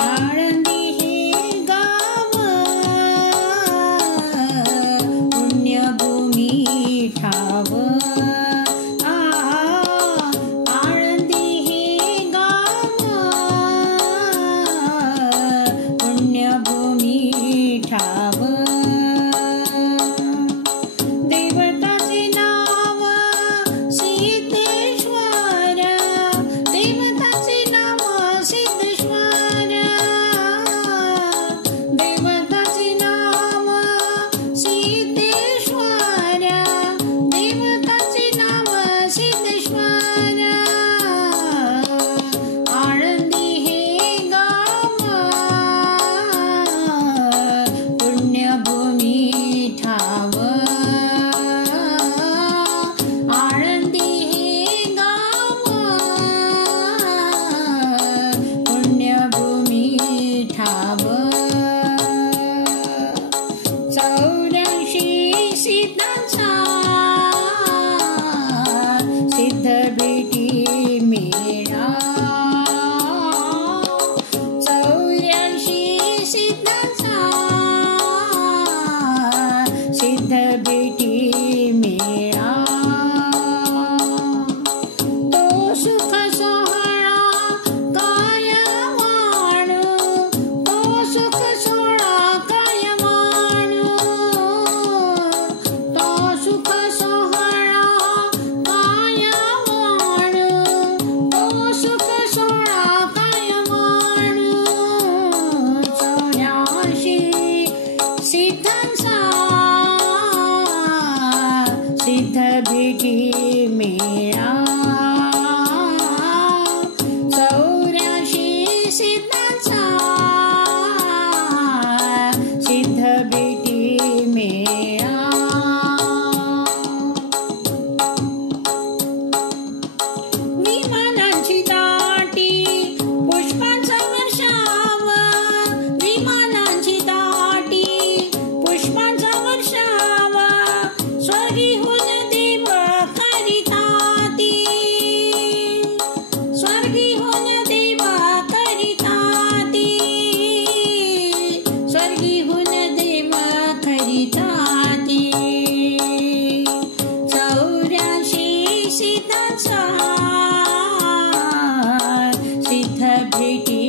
आळंदी हे गाव पुण्यभूमी ठाव आळंदी हे गाव पुण्यभूमी ठाव देवताचे नाव सिद्धेश्वर देवताचे नाव सिद्धेश्वर देवताचे नाव सिद्धेश्वर देवताचे नाव सिद्धेश्वर आळंदी हे गाव पुण्यभूमी ठाव आळंदी हे गाव पुण्यभूमी ठाव 84 सिद्धांचा सिद्ध भेटी मेळा 84 सिद्धांचा सिद्ध भेटी मेळा तो सुख सोहळा काय माणू तो सुख सोहळा काय माणू तो सुख सोहळा काय माणू तो सुख सोहळा काय माणू 84 सिद्धांचा सिद्ध भेटी मेळा 84 सिद्धांचा सिद्ध भेटी मेळा विमानांची दाटी पुष्पांचा वर्षाव विमानांची दाटी पुष्पांचा वर्षाव स्वर्गीहून देव करिता ती स्वर्गीहून देव करिता ती स्वर्गीहून देव करिता ती 84 सिद्धांचा सिद्ध भेटी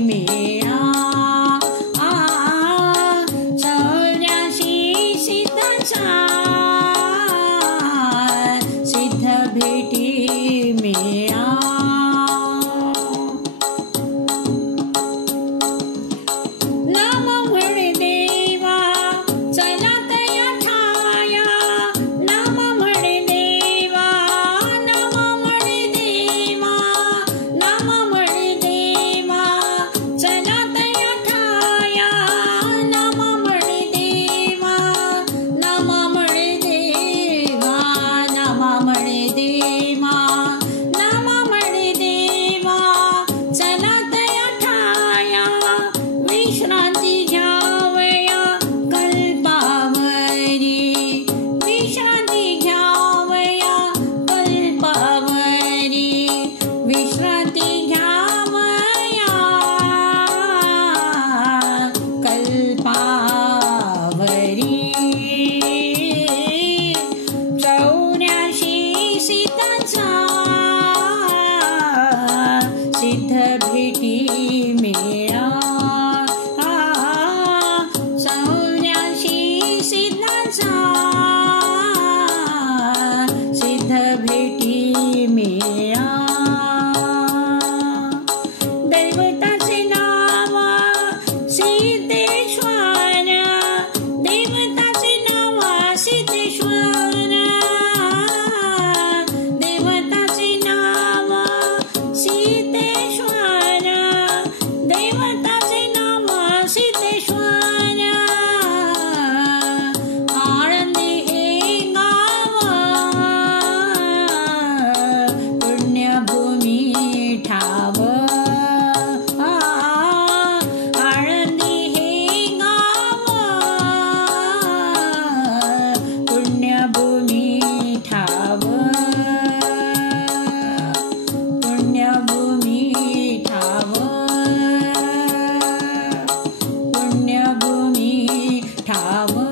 मेळा 84 सिद्धांचा सिद्ध भेटी मेळा नाम म्हणे देवा चला तया ठाया नाम म्हणे देवा नाम म्हणे देवा नाम म्हणे देवा राम